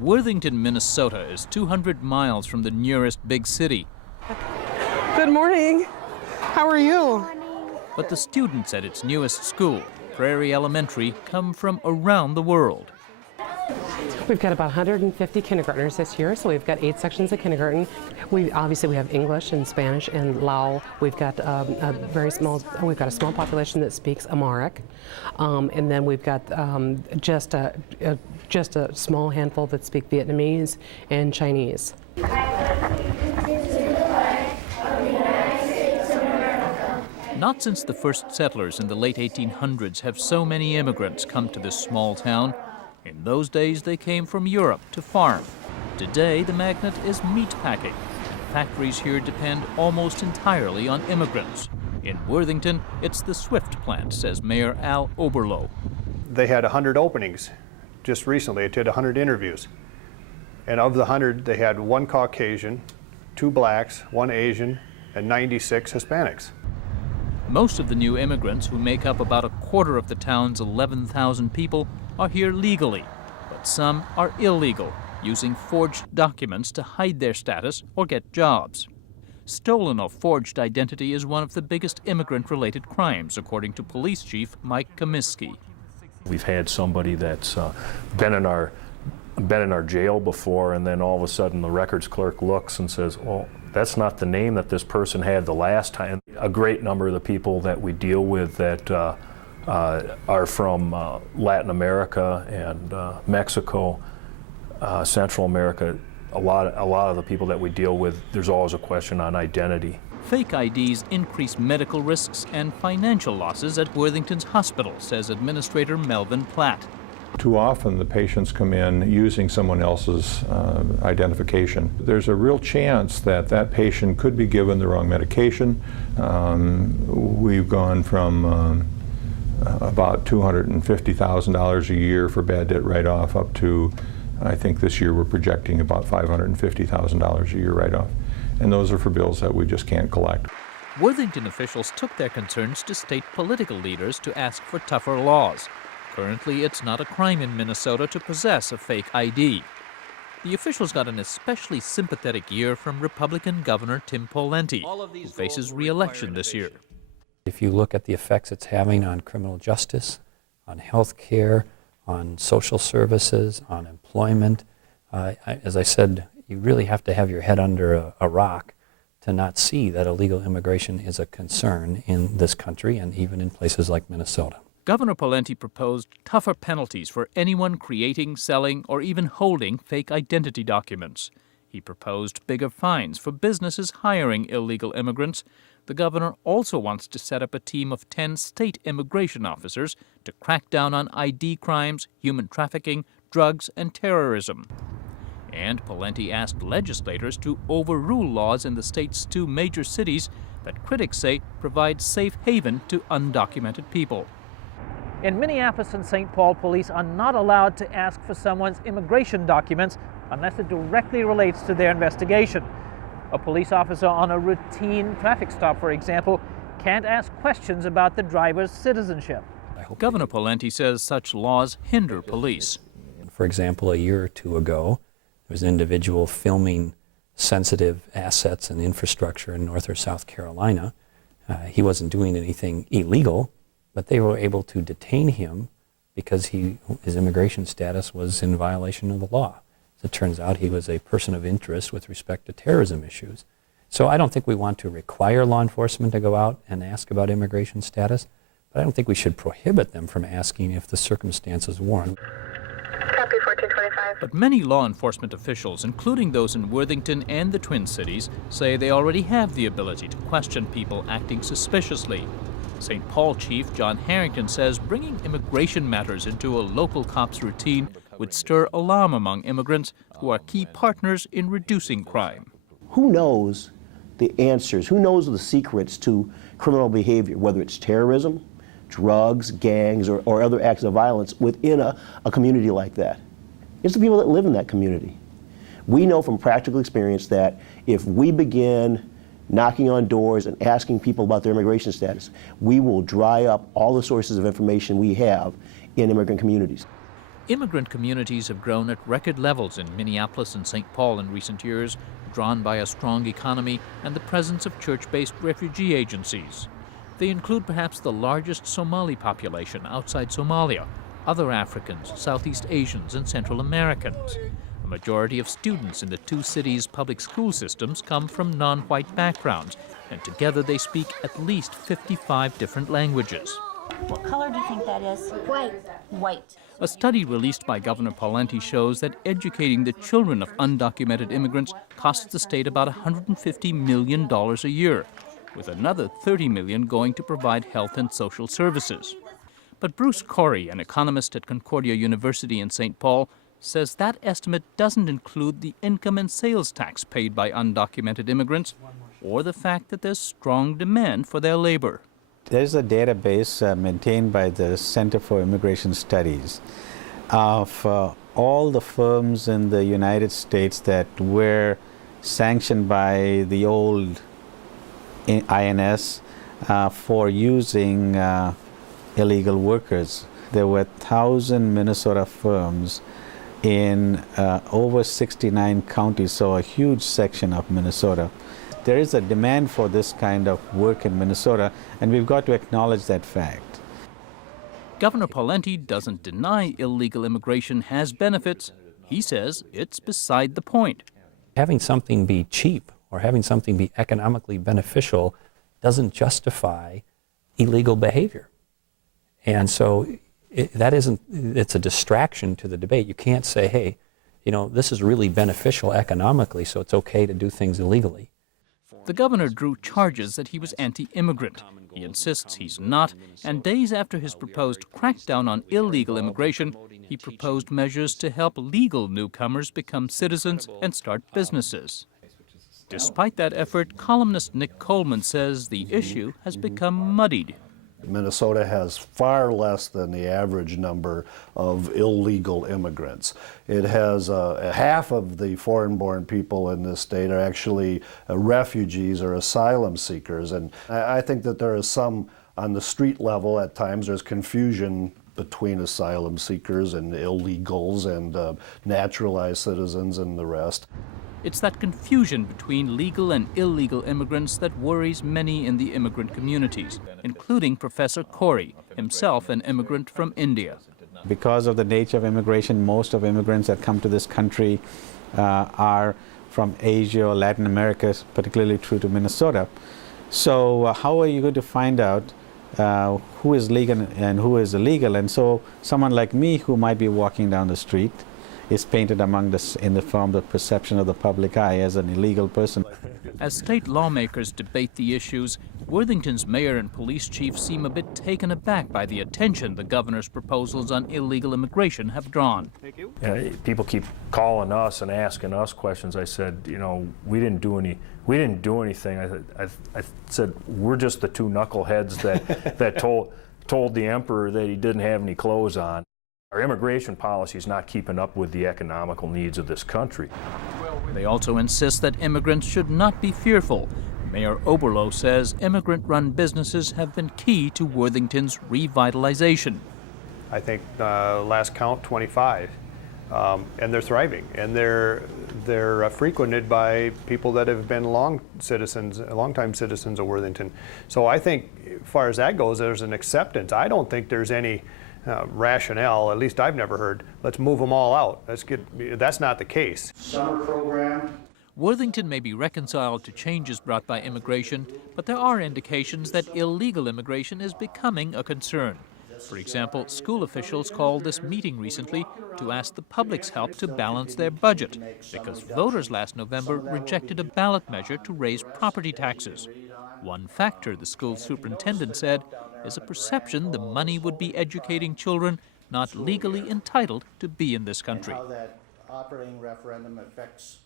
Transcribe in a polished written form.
Worthington, Minnesota is 200 miles from the nearest big city. Good morning. How are you? But the students at its newest school, Prairie Elementary, come from around the world. We've got about 150 kindergartners this year, so we've got 8 sections of kindergarten. We have English and Spanish and Lao. We've got a small population that speaks Amharic, and then we've got just a small handful that speak Vietnamese and Chinese. Not since the first settlers in the late 1800s have so many immigrants come to this small town. In those days, they came from Europe to farm. Today, the magnet is meat packing. Factories here depend almost entirely on immigrants. In Worthington, it's the Swift plant, says Mayor Al Oberlo. They had 100 openings just recently. It did 100 interviews. And of the 100, they had 1 Caucasian, 2 blacks, 1 Asian, and 96 Hispanics. Most of the new immigrants, who make up about a quarter of the town's 11,000 people, are here legally, but some are illegal, using forged documents to hide their status or get jobs. Stolen or forged identity is one of the biggest immigrant-related crimes, according to Police Chief Mike Comiskey. We've had somebody that's been in our jail before, and then all of a sudden the records clerk looks and says, well, that's not the name that this person had the last time. A great number of the people that we deal with that are from Latin America and Mexico, Central America. A lot of the people that we deal with, there's always a question on identity. Fake IDs increase medical risks and financial losses at Worthington's hospital, says Administrator Melvin Platt. Too often the patients come in using someone else's identification. There's a real chance that that patient could be given the wrong medication. We've gone from about $250,000 a year for bad debt write-off up to, I think this year we're projecting about $550,000 a year write-off. And those are for bills that we just can't collect. Worthington officials took their concerns to state political leaders to ask for tougher laws. Currently, it's not a crime in Minnesota to possess a fake ID. The officials got an especially sympathetic year from Republican Governor Tim Pawlenty, who faces re-election this year. If you look at the effects it's having on criminal justice, on health care, on social services, on employment, as I said, you really have to have your head under a rock to not see that illegal immigration is a concern in this country and even in places like Minnesota. Governor Pawlenty proposed tougher penalties for anyone creating, selling, or even holding fake identity documents. He proposed bigger fines for businesses hiring illegal immigrants. The governor also wants to set up a team of 10 state immigration officers to crack down on ID crimes, human trafficking, drugs, and terrorism. And Pawlenty asked legislators to overrule laws in the state's 2 major cities that critics say provide safe haven to undocumented people. In Minneapolis and St. Paul, police are not allowed to ask for someone's immigration documents unless it directly relates to their investigation. A police officer on a routine traffic stop, for example, can't ask questions about the driver's citizenship. Governor Pawlenty says such laws hinder police. For example, a year or 2 ago, there was an individual filming sensitive assets and infrastructure in North or South Carolina. He wasn't doing anything illegal, but they were able to detain him because his immigration status was in violation of the law. As it turns out, he was a person of interest with respect to terrorism issues. So I don't think we want to require law enforcement to go out and ask about immigration status, but I don't think we should prohibit them from asking if the circumstances warrant. Copy 1425. But many law enforcement officials, including those in Worthington and the Twin Cities, say they already have the ability to question people acting suspiciously. St. Paul Chief John Harrington says bringing immigration matters into a local cop's routine would stir alarm among immigrants who are key partners in reducing crime. Who knows the answers? Who knows the secrets to criminal behavior, whether it's terrorism, drugs, gangs, or other acts of violence within a community like that? It's the people that live in that community. We know from practical experience that if we begin knocking on doors and asking people about their immigration status, we will dry up all the sources of information we have in immigrant communities. Immigrant communities have grown at record levels in Minneapolis and St. Paul in recent years, drawn by a strong economy and the presence of church-based refugee agencies. They include perhaps the largest Somali population outside Somalia, other Africans, Southeast Asians, and Central Americans. A majority of students in the two cities' public school systems come from non-white backgrounds, and together they speak at least 55 different languages. What color do you think that is? White. White. A study released by Governor Pawlenty shows that educating the children of undocumented immigrants costs the state about $150 million a year, with another $30 million going to provide health and social services. But Bruce Corey, an economist at Concordia University in St. Paul, says that estimate doesn't include the income and sales tax paid by undocumented immigrants, or the fact that there's strong demand for their labor. There's a database maintained by the Center for Immigration Studies of all the firms in the United States that were sanctioned by the old INS for using illegal workers. There were 1,000 Minnesota firms in over 69 counties, so a huge section of Minnesota. There is a demand for this kind of work in Minnesota, and we've got to acknowledge that fact. Governor Pawlenty doesn't deny illegal immigration has benefits. He says it's beside the point. Having something be cheap or having something be economically beneficial doesn't justify illegal behavior. And so it's a distraction to the debate. You can't say, hey, you know, this is really beneficial economically, so it's okay to do things illegally. The governor drew charges that he was anti-immigrant. He insists he's not, and days after his proposed crackdown on illegal immigration, he proposed measures to help legal newcomers become citizens and start businesses. Despite that effort, columnist Nick Coleman says the issue has become muddied. Minnesota has far less than the average number of illegal immigrants. It has half of the foreign-born people in this state are actually refugees or asylum seekers, and I think that there is some, on the street level at times, there's confusion between asylum seekers and illegals and naturalized citizens and the rest. It's that confusion between legal and illegal immigrants that worries many in the immigrant communities, including Professor Corey, himself an immigrant from India. Because of the nature of immigration, most of immigrants that come to this country are from Asia or Latin America, particularly true to Minnesota. So how are you going to find out who is legal and who is illegal? And so someone like me who might be walking down the street is painted among us in the form of perception of the public eye as an illegal person. As state lawmakers debate the issues, Worthington's mayor and police chief seem a bit taken aback by the attention the governor's proposals on illegal immigration have drawn. People keep calling us and asking us questions. I said, you know, we didn't do anything. I said, we're just the two knuckleheads that told the emperor that he didn't have any clothes on. Our immigration policy is not keeping up with the economical needs of this country. They also insist that immigrants should not be fearful. Mayor Oberlo says immigrant-run businesses have been key to Worthington's revitalization. I think last count 25, and they're thriving, and they're frequented by people that have been longtime citizens of Worthington. So I think, as far as that goes, there's an acceptance. I don't think there's any rationale, at least I've never heard, let's move them all out. That's not the case. Summer program. Worthington may be reconciled to changes brought by immigration, but there are indications that illegal immigration is becoming a concern. For example, school officials called this meeting recently to ask the public's help to balance their budget, because voters last November rejected a ballot measure to raise property taxes. One factor, the school superintendent said, is a perception the money would be educating children not legally entitled to be in this country. How that operating referendum affects